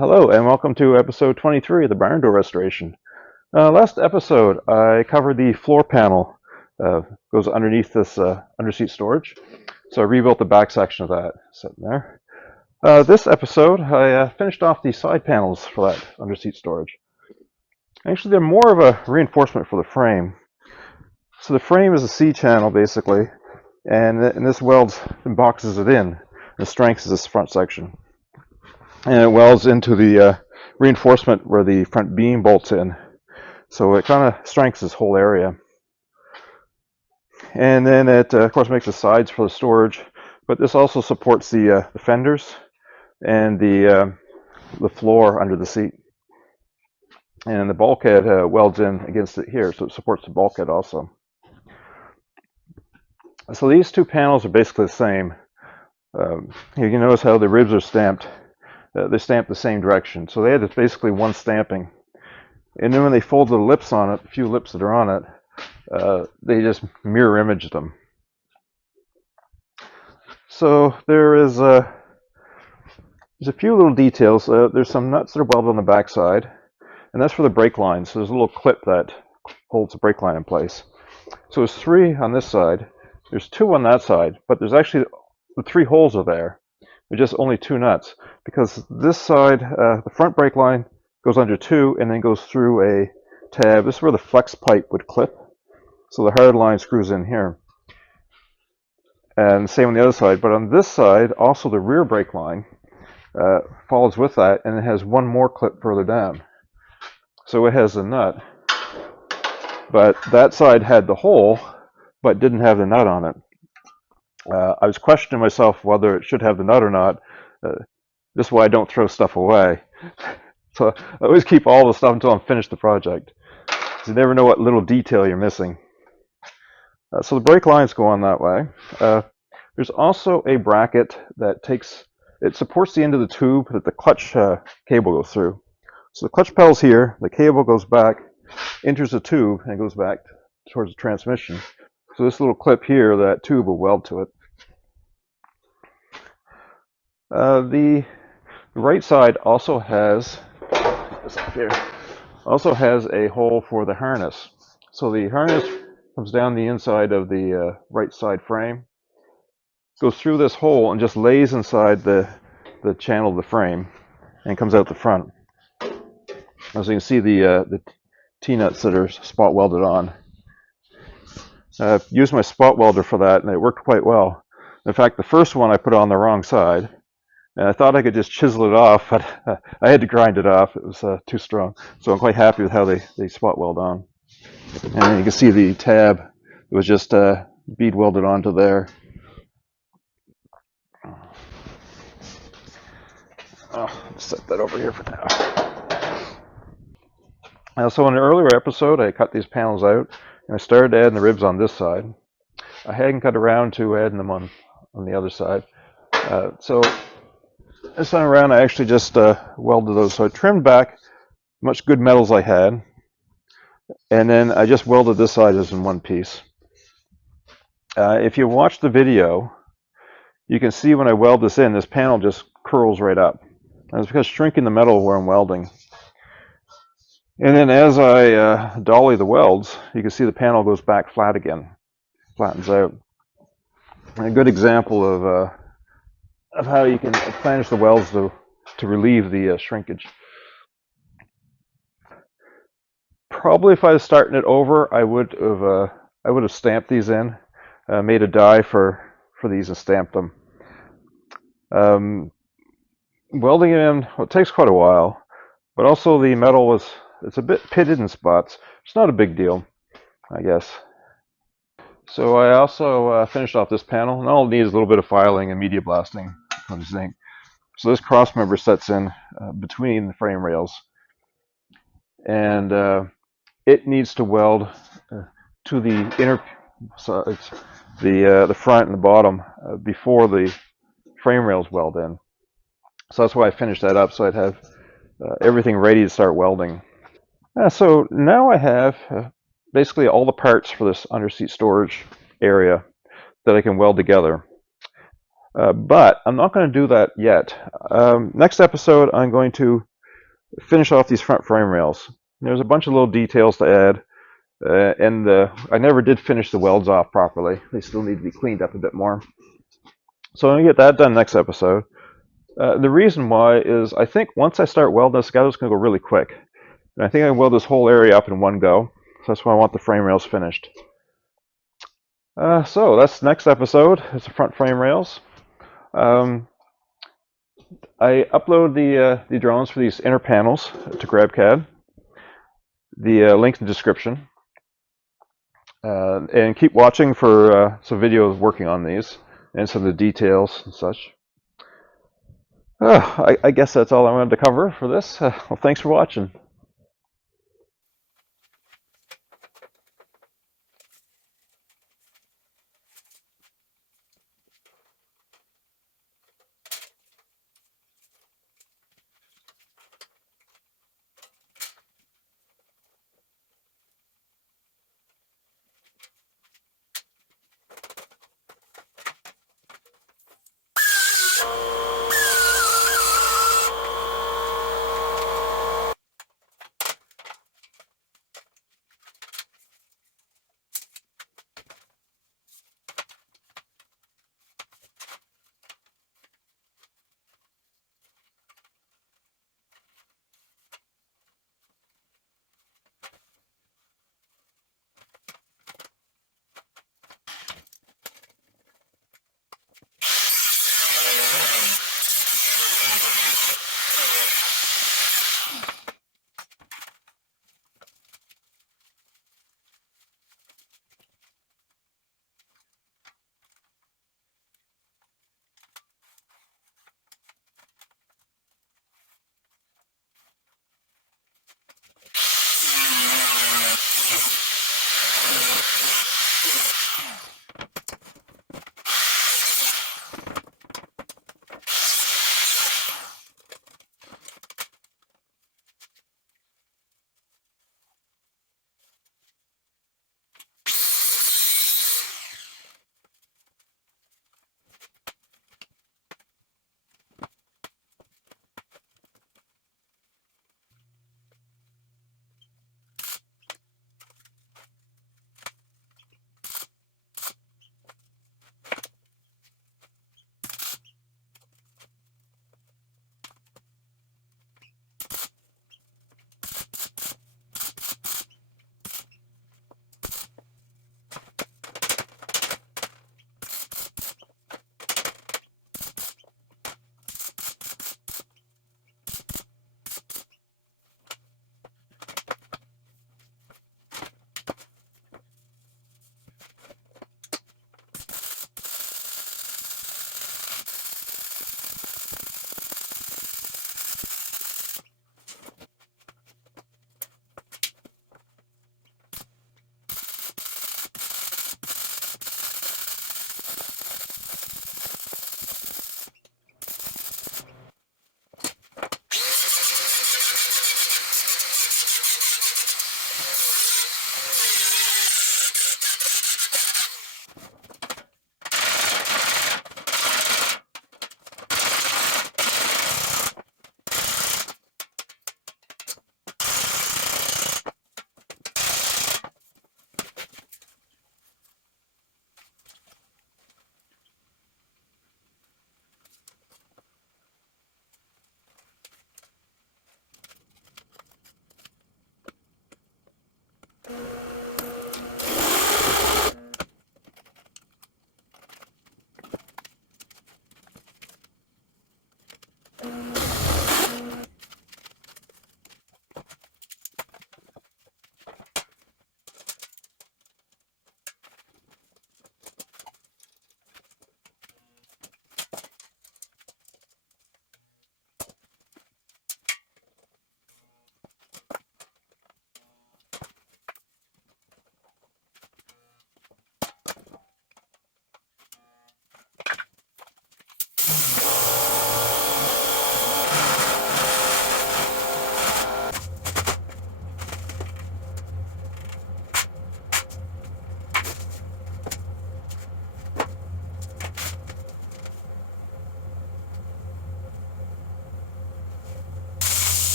Hello and welcome to episode 23 of the barn door restoration. Last episode I covered the floor panel, goes underneath this underseat storage. So I rebuilt the back section of that, sitting there. This episode I finished off the side panels for that underseat storage. Actually they're more of a reinforcement for the frame. So the frame is a C-channel basically, and this welds and boxes it in. The strength is this front section. And it welds into the reinforcement where the front beam bolts in. So it kind of strengthens this whole area. And then it, of course, makes the sides for the storage, but this also supports the fenders and the floor under the seat. And the bulkhead welds in against it here, so it supports the bulkhead also. So these two panels are basically the same. You can notice how the ribs are stamped. They're stamped the same direction. So they had basically one stamping. And then when they fold the lips on it, a few lips that are on it, they just mirror image them. So there's a few little details. There's some nuts that are welded on the back side, and that's for the brake line. So there's a little clip that holds the brake line in place. So there's 3 on this side. There's 2 on that side, but there's actually the 3 holes are there. There's just only 2 nuts because this side, the front brake line goes under 2 and then goes through a tab. This is where the flex pipe would clip. So the hard line screws in here. And same on the other side. But on this side, also the rear brake line follows with that, and it has one more clip further down. So it has a nut. But that side had the hole, but didn't have the nut on it. I was questioning myself whether it should have the nut or not. This is why I don't throw stuff away. So I always keep all the stuff until I'm finished the project. You never know what little detail you're missing. So the brake lines go on that way. There's also a bracket that supports the end of the tube that the clutch cable goes through. So the clutch pedal's here, the cable goes back, enters the tube, and goes back towards the transmission. So this little clip here, that tube will weld to it. The right side also has a hole for the harness. So the harness comes down the inside of the right side frame, goes through this hole and just lays inside the channel of the frame and comes out the front. As you can see, the T-nuts that are spot welded on. I used my spot welder for that and it worked quite well. In fact, the first one I put on the wrong side. And I thought I could just chisel it off, but I had to grind it off. It was too strong. So I'm quite happy with how they spot weld on. And you can see the tab. It was just bead welded onto there. Oh, set that over here for now. So in an earlier episode, I cut these panels out, and I started adding the ribs on this side. I hadn't got around to adding them on the other side. So this time around, I actually just welded those. So I trimmed back as much good metals I had, and then I just welded this side as in one piece. If you watch the video, you can see when I weld this in, this panel just curls right up. And it's because shrinking the metal where I'm welding. And then as I dolly the welds, you can see the panel goes back flat again, flattens out. And a good example of how you can planish the welds to relieve the shrinkage. Probably if I was starting it over, I would have stamped these in, made a die for these and stamped them. Welding it in, well, it takes quite a while, but also the metal it's a bit pitted in spots. It's not a big deal, I guess. So I also finished off this panel, and all it needs is a little bit of filing and media blasting. So this cross member sets in between the frame rails, and it needs to weld to the inner sides, the front and the bottom before the frame rails weld in. So that's why I finished that up, so I'd have everything ready to start welding. So now I have basically all the parts for this underseat storage area that I can weld together. But I'm not going to do that yet. Next episode, I'm going to finish off these front frame rails. There's a bunch of little details to add, and I never did finish the welds off properly. They still need to be cleaned up a bit more. So I'm going to get that done next episode. The reason why is I think once I start welding this, it's going to go really quick. And I think I can weld this whole area up in one go. So that's why I want the frame rails finished. So that's next episode. It's the front frame rails. I upload the drawings for these inner panels to GrabCAD. The link in the description. And keep watching for some videos working on these and some of the details and such. I guess that's all I wanted to cover for this. Well, thanks for watching.